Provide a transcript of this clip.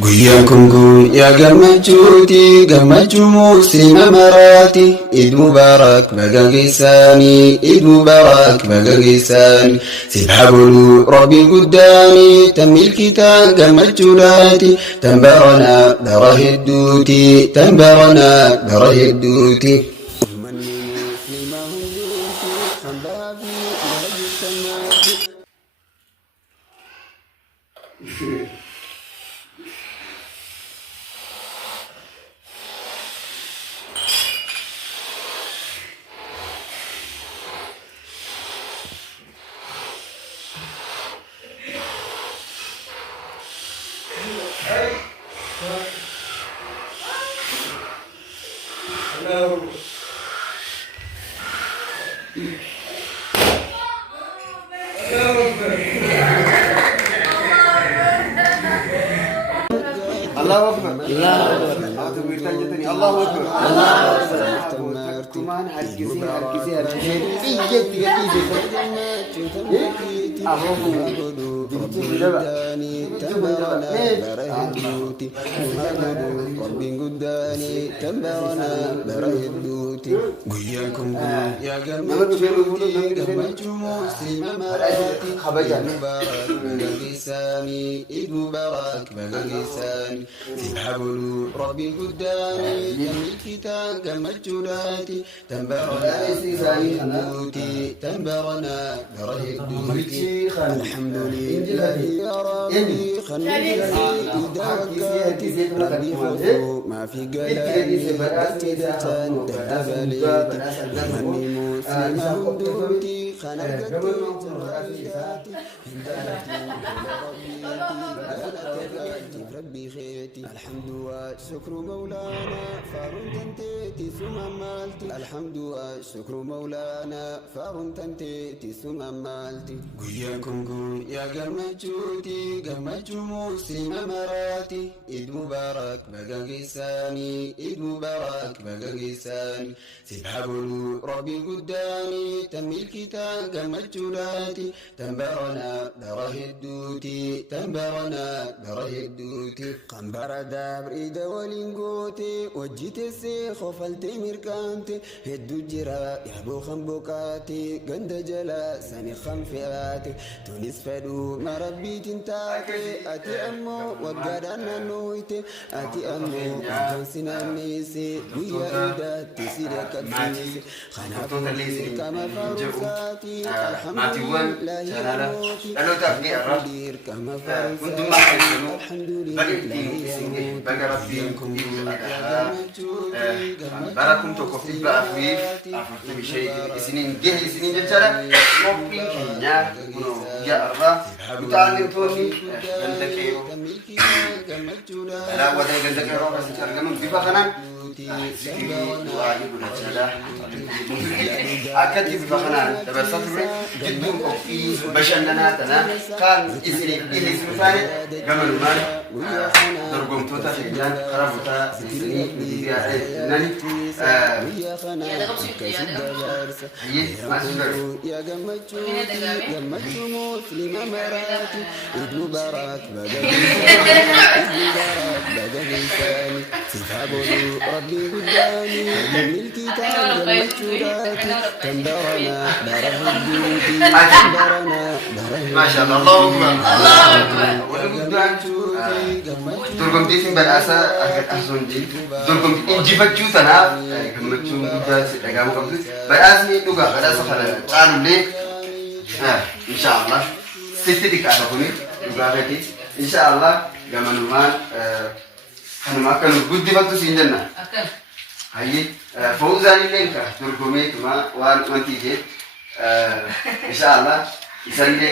Guyyaan kun yaa gammachuu musliima maraati. Eid Mubaarak baga geessanii, Eid Mubaarak baga geessanii. Sibhaa booluu Rabbiin guddaani, tan milkitaan gammachuudhaati. Tan baranaa bara hedduuti, tan baranaa bara hedduuti. Ummanni musliimaa hundumtuu hambaa fi bara jirtanaati. الله أكبر الله أكبر كمان هركزي Guyyaankum yaa gammachuu musliima maraati. Eid Mubaarak baga geessanii, Eid Mubaarak baga geessanii. Sibhaa booluu Rabbiin guddaani, tan milkitaan gammachuudhaati. Tan baranaa bara hedduuti, tan baranaa bara hedduuti. Alhamdulillahi yaa Rabbi khannuufi daawakkaati. Rabbi foofu maafi galaani, bacheedhaan daddabaleeti. Manni musliima hundumti kan argattee jiraatii. ربي خيتي الحمد والشكر مولانا فارون تنتيتي سما مالتي. الحمد والشكر مولانا فارون تنتيتي سما مالتي. Guyyaankum yaa gammachuu musliima maraati. Eid Mubaarak baga geessanii, Eid Mubaarak baga geessanii. Sibhaa booluu Rabbiin guddaani, tan milkitaan gammachuudhaati. Tan baranaa bara hedduuti, tan baranaa bara hedduuti. Qambara dabriida waliin goote, wajji teessee qofaltee mirkaante. Hedduu jira yaaboo kan boqaate, ganda jala sani kan fe'aate. Tunis fedhuu marabbiitiin taate, ati ammoo waggaadhaan naannooyte. Ati ammoo waggaan si naanneesse, guyyaa iidaatti si dhaqqabsiise. Kanaafuu dirqama faarumsaati, alhamdulillahi namooti. Dirqama faarumsaati, alhamdulillahi barakum tokko fi ba'afiif afurtami shay isinin gehe isinin jechara mobbin keenya kuno jaarra utaalintoonni gandaqeero raawwatee gandaqeero akkasitti argaman bifa kanaan akkatti bifa kanaan dabarsaa turre jidduun qophii bashannanaa tana kaan isiniif dhiheessinu taane gamanumaan dorgomtoota keenyaan karamoota isinii miidiyaadhaan gammachuu musliima maraati. Eid Mubaarak baga geessanii. Sibhaa booluu Rabbiin guddaani, tan milkitaan gammachuudhaati. Tan baranaa bara hedduuti, tan baranaa bara hedduuti. Masha Allah, Allahu Akbar. Dorgomtiin badhaasaa akka asoondi dorgomtii injifachuu tanaaf gammachuun guddaa si dhagahamu qabdu. Badhaasni dhugaa badhaasa kana caalullee inshaallah sitti dhiqaata kuni dhugaa gadi inshaallah gamanumaan kanuma akka nu guddifattu siin jenna. Hayyi Fawzaan illee dorgomee tuma waan wanti ijee inshaallah isallee